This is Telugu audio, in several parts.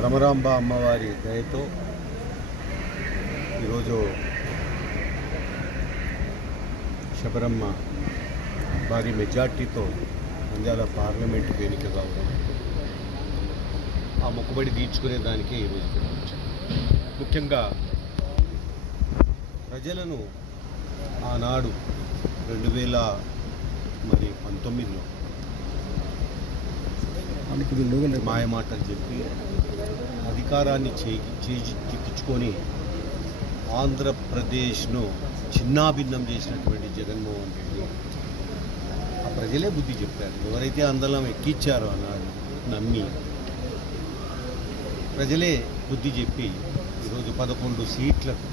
భ్రమరాంబ అమ్మవారి దయతో ఈరోజు శబరమ్మ భారీ మెజార్టీతో నంద్యాల పార్లమెంటుకు ఎన్నిక కావడం, ఆ మొక్కుబడి తీర్చుకునే దానికే ఈరోజు వచ్చాం. ముఖ్యంగా ప్రజలను ఆనాడు 2019లో మాయమాటలు చెప్పి అధికారాన్ని చేజిక్కించుకొని ఆంధ్రప్రదేశ్ను చిన్నాభిన్నం చేసినటువంటి జగన్మోహన్ రెడ్డి ఆ ప్రజలే బుద్ధి చెప్పారు. ఎవరైతే అందలం ఎక్కించారో అన్నాడు నమ్మి ప్రజలే బుద్ధి చెప్పి ఈరోజు 11 సీట్లకు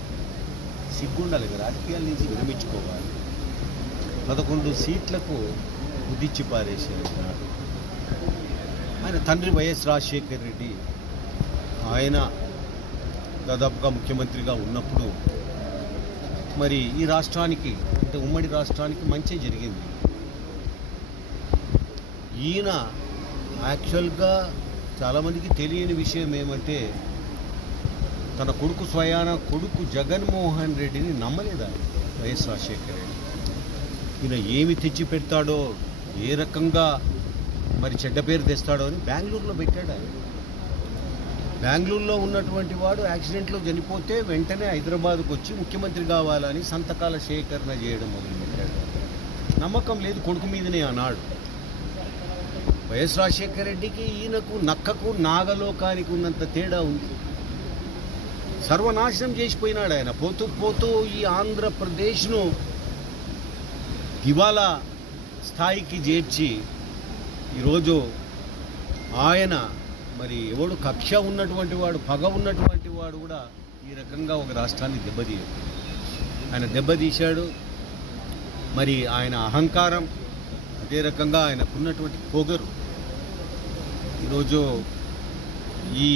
సిగ్గుండాలి, రాజకీయాల నుంచి విరమించుకోవాలి. 11 సీట్లకు బుద్ధిచ్చి పారేసారు. ఆయన తండ్రి వైఎస్ రాజశేఖర్ రెడ్డి ఆయన దాదాపుగా ముఖ్యమంత్రిగా ఉన్నప్పుడు మరి ఈ రాష్ట్రానికి, అంటే ఉమ్మడి రాష్ట్రానికి మంచి జరిగింది. ఈయన యాక్చువల్గా చాలామందికి తెలియని విషయం ఏమంటే తన స్వయాన కొడుకు జగన్మోహన్ రెడ్డిని నమ్మలేదు వైఎస్ రాజశేఖర్ రెడ్డి. ఈయన ఏమి తెచ్చి పెడతాడో, ఏ రకంగా మరి చెడ్డ పేరు తెస్తాడో అని బెంగళూరులో పెట్టాడు. ఆయన బెంగళూరులో ఉన్నటువంటి వాడు యాక్సిడెంట్లో చనిపోతే వెంటనే హైదరాబాద్కు వచ్చి ముఖ్యమంత్రి కావాలని సంతకాల సేకరణ చేయడం మొదలుపెట్టాడు. నమ్మకం లేదు కొడుకు మీదనే అన్నాడు. వైఎస్ రాజశేఖర రెడ్డికి ఈయనకు నక్కకు నాగలోకానికి ఉన్నంత తేడా ఉంది. సర్వనాశనం చేసిపోయినాడు ఆయన. పోతూ పోతూ ఈ ఆంధ్రప్రదేశ్ను దివాలా స్థాయికి చేర్చి ఈరోజు ఆయన మరి ఎవడు కక్ష ఉన్నటువంటి వాడు, పగ ఉన్నటువంటి వాడు కూడా ఈ రకంగా ఒక రాష్ట్రాన్ని దెబ్బతీయాడు. ఆయన దెబ్బతీశాడు. మరి ఆయన అహంకారం, అదే రకంగా ఆయనకున్నటువంటి పొగరు ఈరోజు ఈ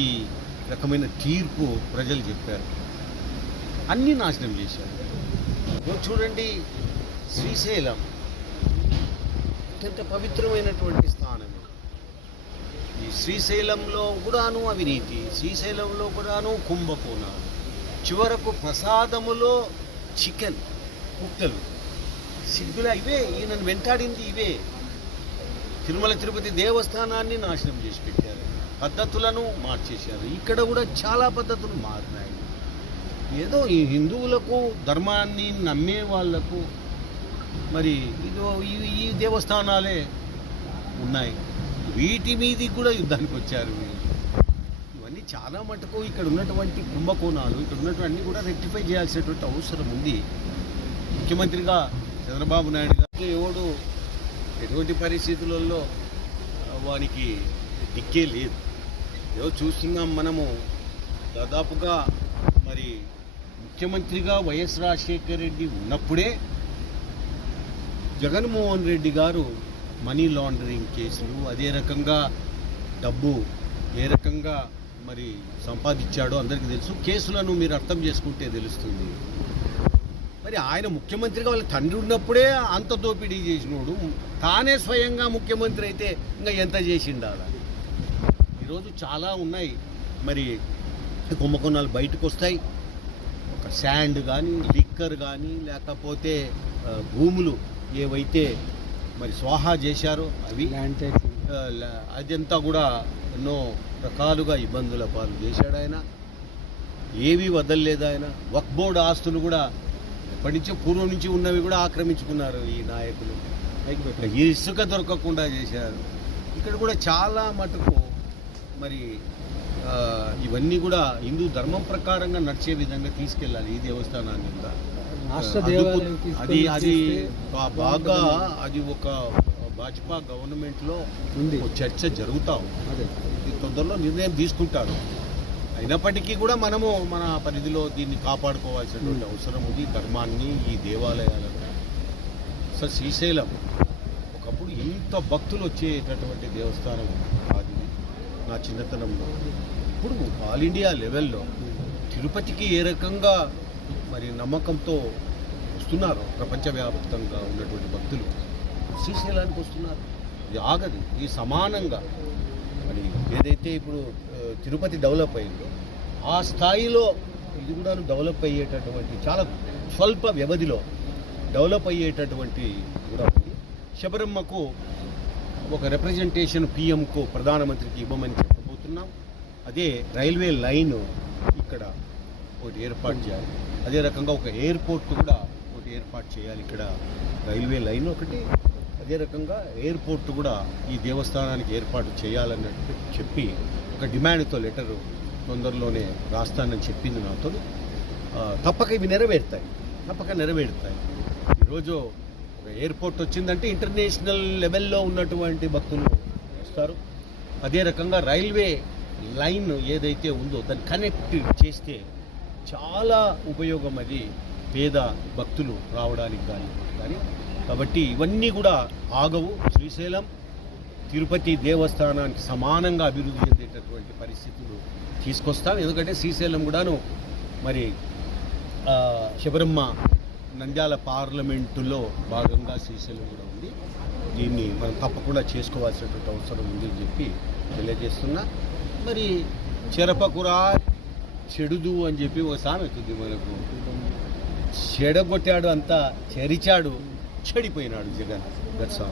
రకమైన తీర్పు ప్రజలు చెప్పారు. అన్నీ నాశనం చేశారు. చూడండి, శ్రీశైలం అత్యంత పవిత్రమైనటువంటి స్థానం. ఈ శ్రీశైలంలో కూడాను అవినీతి, శ్రీశైలంలో కూడాను కుంభకోణాలు, చివరకు ప్రసాదములో చికెన్ ముక్కలు, సిగ్గులా ఇవే. ఈయనను వెంటాడింది ఇవే. తిరుమల తిరుపతి దేవస్థానాన్ని నాశనం చేసి పెట్టారు, పద్ధతులను మార్చేశారు. ఇక్కడ కూడా చాలా పద్ధతులు మారినాయి. ఏదో ఈ హిందువులకు, ధర్మాన్ని నమ్మే వాళ్లకు మరి ఇదో ఈ దేవస్థానాలే ఉన్నాయి. వీటి మీది కూడా యుద్ధానికి వచ్చారు. ఇవన్నీ చాలా మటుకు ఇక్కడ ఉన్నటువంటి కుంభకోణాలు, ఇక్కడ ఉన్నటువంటి కూడా రెక్టిఫై చేయాల్సినటువంటి అవసరం ఉంది. ముఖ్యమంత్రిగా చంద్రబాబు నాయుడు గారు ఎవడు ఎటువంటి పరిస్థితులలో వానికి దిక్కే లేదు. ఏదో చూస్తున్నాం మనము. దాదాపుగా మరి ముఖ్యమంత్రిగా వైఎస్ రాజశేఖర రెడ్డి ఉన్నప్పుడే జగన్మోహన్ రెడ్డి గారు మనీ లాండరింగ్ కేసులు, అదే రకంగా డబ్బు ఏ రకంగా మరి సంపాదించాడో అందరికీ తెలుసు. కేసులను మీరు అర్థం చేసుకుంటే తెలుస్తుంది. మరి ఆయన ముఖ్యమంత్రిగా వాళ్ళ తండ్రి ఉన్నప్పుడే అంత దోపిడీ చేసినోడు తానే స్వయంగా ముఖ్యమంత్రి అయితే ఇంకా ఎంత చేసిండాల. ఈరోజు చాలా ఉన్నాయి. మరి కుంభకోణాలు బయటకు వస్తాయి. ఒక శాండ్ కానీ, లిక్కర్ కానీ, లేకపోతే భూములు ఏవైతే మరి స్వాహా చేశారో అవి, అదంతా కూడా ఎన్నో రకాలుగా ఇబ్బందుల పాలు చేశాడు ఆయన. ఏవి వదలలేదు ఆయన. వక్ఫ్ బోర్డు ఆస్తులు కూడా ఎప్పటి నుంచో పూర్వం నుంచి ఉన్నవి కూడా ఆక్రమించుకున్నారు ఈ నాయకులు. ఈ ఇసుక దొరకకుండా చేశారు. ఇక్కడ కూడా చాలా మటుకు మరి ఇవన్నీ కూడా హిందూ ధర్మం ప్రకారంగా నడిచే విధంగా తీసుకెళ్ళాలి ఈ దేవస్థానాన్ని కూడా. అది బాగా అది ఒక భాజపా గవర్నమెంట్లో చర్చ జరుగుతూ ఉంది. తొందరలో నిర్ణయం తీసుకుంటారు. అయినప్పటికీ కూడా మనము మన పరిధిలో దీన్ని కాపాడుకోవాల్సినటువంటి అవసరం ఉంది. ధర్మాన్ని, ఈ దేవాలయాలను. అసలు శ్రీశైలం ఒకప్పుడు ఎంత భక్తులు వచ్చేటటువంటి దేవస్థానం అది నా చిన్నతనంలో. ఇప్పుడు ఆల్ ఇండియా లెవెల్లో తిరుపతికి ఏ రకంగా మరి నమ్మకంతో వస్తున్నారు ప్రపంచవ్యాప్తంగా ఉన్నటువంటి భక్తులు, శ్రీశైలానికి వస్తున్నారు. ఇది ఆగదు. ఇది సమానంగా మరి ఏదైతే ఇప్పుడు తిరుపతి డెవలప్ అయిందో ఆ స్థాయిలో ఇది కూడా డెవలప్ అయ్యేటటువంటి చాలా స్వల్ప వ్యవధిలో డెవలప్ అయ్యేటటువంటి కూడా ఉంది. శబరమ్మకు ఒక రిప్రజెంటేషన్ పిఎంకు ప్రధానమంత్రికి ఇవ్వమని చెప్పబోతున్నాం. అదే రైల్వే లైన్ ఇక్కడ ఒకటి ఏర్పాటు చేయాలి. అదే రకంగా ఒక ఎయిర్పోర్ట్ కూడా ఒకటి ఏర్పాటు చేయాలి. ఇక్కడ రైల్వే లైన్ ఒకటి, అదే రకంగా ఎయిర్పోర్ట్ కూడా ఈ దేవస్థానానికి ఏర్పాటు చేయాలన్నట్టు చెప్పి ఒక డిమాండ్తో లెటరు తొందరలోనే రాస్తానని చెప్పింది నాతో. తప్పక ఇవి నెరవేరుతాయి. ఈరోజు ఒక ఎయిర్పోర్ట్ వచ్చిందంటే ఇంటర్నేషనల్ లెవెల్లో ఉన్నటువంటి భక్తులు వస్తారు. అదే రకంగా రైల్వే లైన్ ఏదైతే ఉందో దాన్ని కనెక్ట్ చేస్తే చాలా ఉపయోగం అది పేద భక్తులు రావడానికి కానీ. కాబట్టి ఇవన్నీ కూడా ఆగవు. శ్రీశైలం తిరుపతి దేవస్థానానికి సమానంగా అభివృద్ధి చెందేటటువంటి పరిస్థితులు తీసుకొస్తాం. ఎందుకంటే శ్రీశైలం కూడాను మరి శబరమ్మ నంద్యాల పార్లమెంటులో భాగంగా శ్రీశైలం కూడా ఉంది. దీన్ని మనం తప్పకుండా చేసుకోవాల్సినటువంటి అవసరం ఉంది అని చెప్పి తెలియజేస్తున్నా. మరి చెరపకురా చెడుదు అని చెప్పి ఒక సామెత ఉంది మనకు. చెడగొట్టాడు అంతా చెరిచాడు, చెడిపోయినాడు జగన్. That's all.